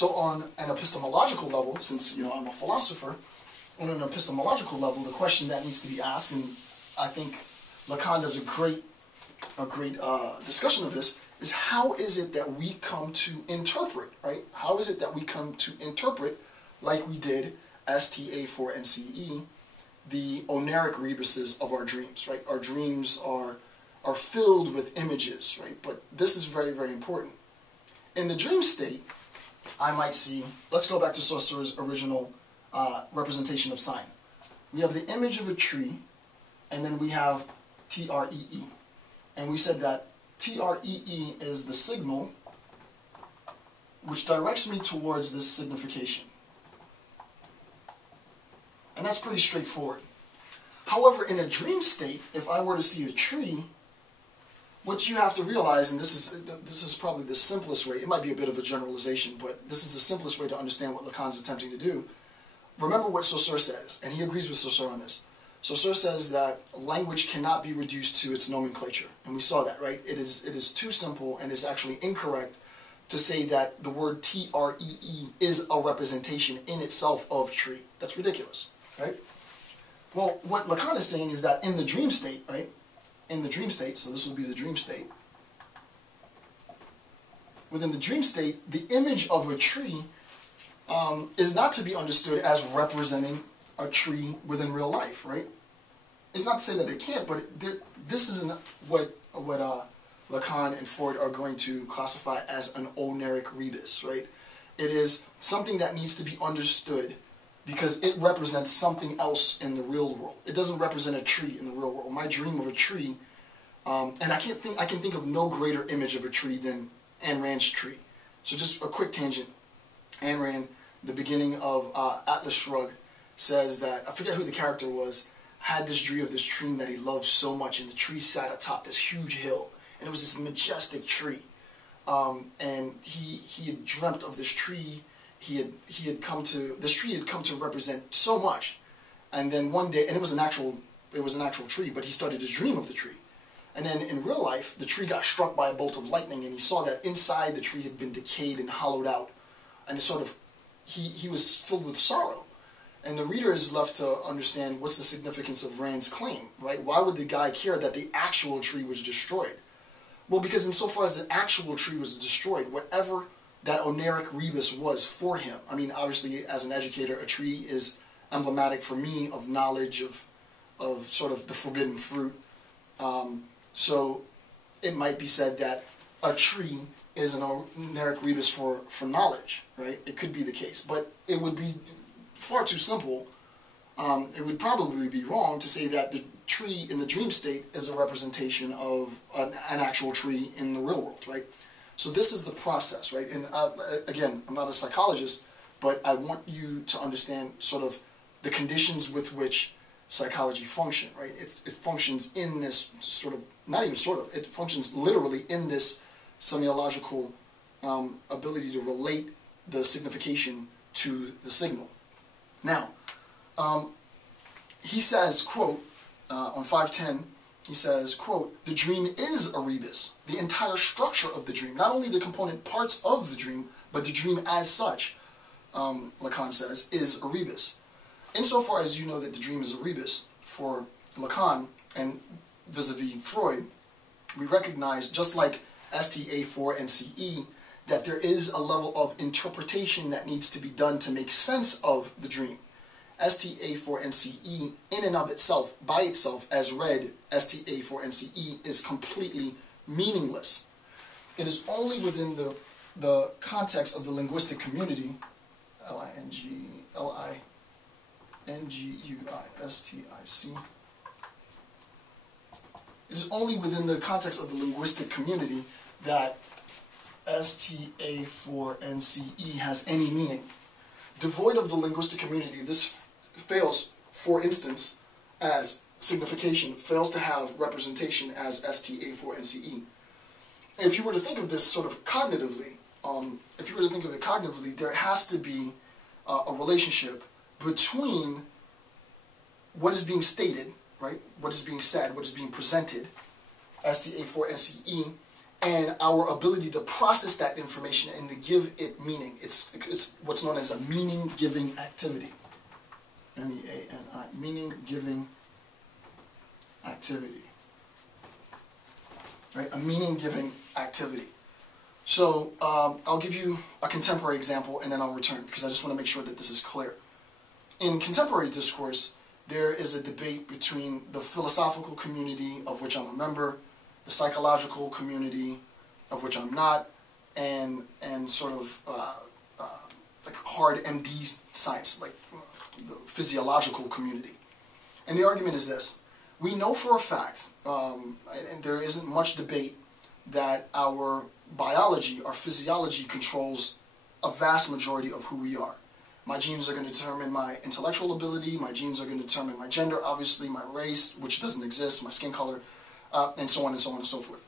So on an epistemological level, since I'm a philosopher, on an epistemological level, the question that needs to be asked, and I think Lacan does a great discussion of this, is how is it that we come to interpret, right? How is it that we come to interpret, like we did STA4NCE, the oneric rebuses of our dreams, right? Our dreams are filled with images, right? But this is very, very important. In the dream state, I might see, let's go back to Saussure's original representation of sign. We have the image of a tree, and then we have TREE. And we said that TREE is the signal which directs me towards this signification. And that's pretty straightforward. However, in a dream state, if I were to see a tree, what you have to realize, and this is probably the simplest way, it might be a bit of a generalization, but this is the simplest way to understand what Lacan's attempting to do. Remember what Saussure says, and he agrees with Saussure on this. Saussure says that language cannot be reduced to its nomenclature, and we saw that, right? It is too simple, and it's actually incorrect to say that the word TREE is a representation in itself of tree. That's ridiculous, right? Well, what Lacan is saying is that in the dream state, right? In the dream state, so this will be the dream state. Within the dream state, the image of a tree is not to be understood as representing a tree within real life, right? It's not to say that it can't, but this isn't what Lacan and Freud are going to classify as an oneric rebus, right? It is something that needs to be understood because it represents something else in the real world. It doesn't represent a tree in the real world. My dream of a tree, and I can think of no greater image of a tree than Ayn Rand's tree. So just a quick tangent. Ayn Rand, the beginning of Atlas Shrugged, says that, I forget who the character was, had this dream of this tree that he loved so much, and the tree sat atop this huge hill, and it was this majestic tree. And he had dreamt of this tree. This tree had come to represent so much, and then one day, and it was an actual tree, but he started to dream of the tree, and then in real life, the tree got struck by a bolt of lightning, and he saw that inside the tree had been decayed and hollowed out, and it sort of, he was filled with sorrow, and the reader is left to understand what's the significance of Rand's claim, right? Why would the guy care that the actual tree was destroyed? Well, because insofar as the actual tree was destroyed, whatever that oneric rebus was for him. I mean, obviously, as an educator, a tree is emblematic for me of knowledge, of sort of the forbidden fruit. So it might be said that a tree is an oneric rebus for knowledge, right? It could be the case, but it would be far too simple. It would probably be wrong to say that the tree in the dream state is a representation of an actual tree in the real world, right? So this is the process, right? And again, I'm not a psychologist, but I want you to understand sort of the conditions with which psychology function, right? It functions in this sort of, not even sort of, it functions literally in this semiological ability to relate the signification to the signal. Now, he says, quote, on 510, he says, quote, "The dream is a rebus, the entire structure of the dream, not only the component parts of the dream, but the dream as such," Lacan says, "is a rebus." Insofar as you know that the dream is a rebus for Lacan and vis-a-vis Freud, we recognize, just like STA4NCE, that there is a level of interpretation that needs to be done to make sense of the dream. STA4NCE, in and of itself, by itself, as read, STA4NCE is completely meaningless. It is only within the context of the linguistic community, LINGUISTIC, it is only within the context of the linguistic community that STA4NCE has any meaning. Devoid of the linguistic community, this fails, for instance, as signification, fails to have representation as STA4NCE. If you were to think of this sort of cognitively, there has to be a relationship between what is being stated, right, what is being said, what is being presented, STA4NCE, and our ability to process that information and to give it meaning. It's what's known as a meaning-giving activity. M-E-A-N-I, meaning-giving activity. Right, a meaning-giving activity. So I'll give you a contemporary example and then I'll return because I just want to make sure that this is clear. In contemporary discourse, there is a debate between the philosophical community, of which I'm a member, the psychological community, of which I'm not, and sort of like hard MD science, like the physiological community. And the argument is this. We know for a fact, and there isn't much debate, that our biology, our physiology, controls a vast majority of who we are. My genes are going to determine my intellectual ability, my genes are going to determine my gender, obviously, my race, which doesn't exist, my skin color, and so on and so on and so forth.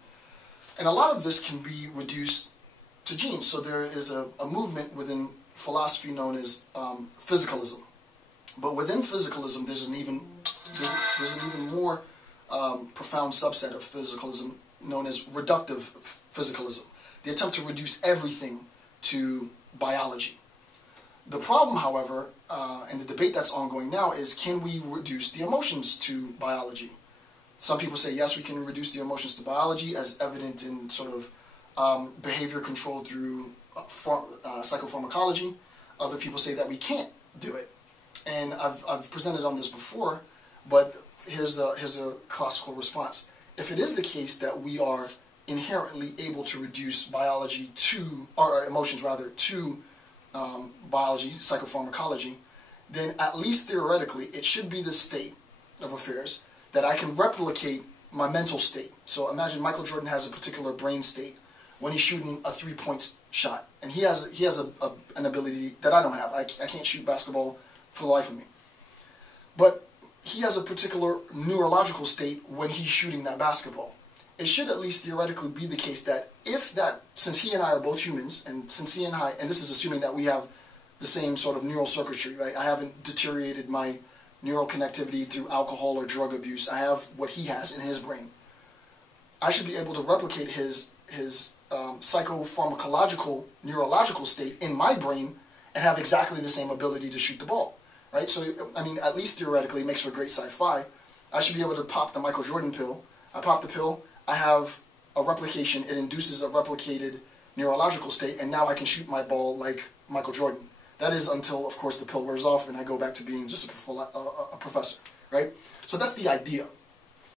And a lot of this can be reduced to genes. So there is a movement within philosophy known as Physicalism. But within Physicalism, there's an even more profound subset of Physicalism known as reductive Physicalism. The attempt to reduce everything to biology. The problem, however, and the debate that's ongoing now is, can we reduce the emotions to biology? Some people say yes, we can reduce the emotions to biology, as evident in sort of behavior control through psychopharmacology. Other people say that we can't do it. And I've presented on this before, but here's a classical response. If it is the case that we are inherently able to reduce biology to, or emotions rather, to biology, psychopharmacology, then at least theoretically it should be the state of affairs that I can replicate my mental state. So imagine Michael Jordan has a particular brain state when he's shooting a three-point shot, and he has an ability that I don't have. I can't shoot basketball for the life of me. But he has a particular neurological state when he's shooting that basketball. It should at least theoretically be the case that since he and I are both humans, and since he and I, and this is assuming that we have the same sort of neural circuitry, right? I haven't deteriorated my neural connectivity through alcohol or drug abuse. I have what he has in his brain. I should be able to replicate his psychopharmacological neurological state in my brain and have exactly the same ability to shoot the ball, right? So, I mean, at least theoretically, it makes for great sci-fi. I should be able to pop the Michael Jordan pill. I pop the pill, I have a replication, it induces a replicated neurological state, and now I can shoot my ball like Michael Jordan. That is until, of course, the pill wears off and I go back to being just a professor, right? So that's the idea.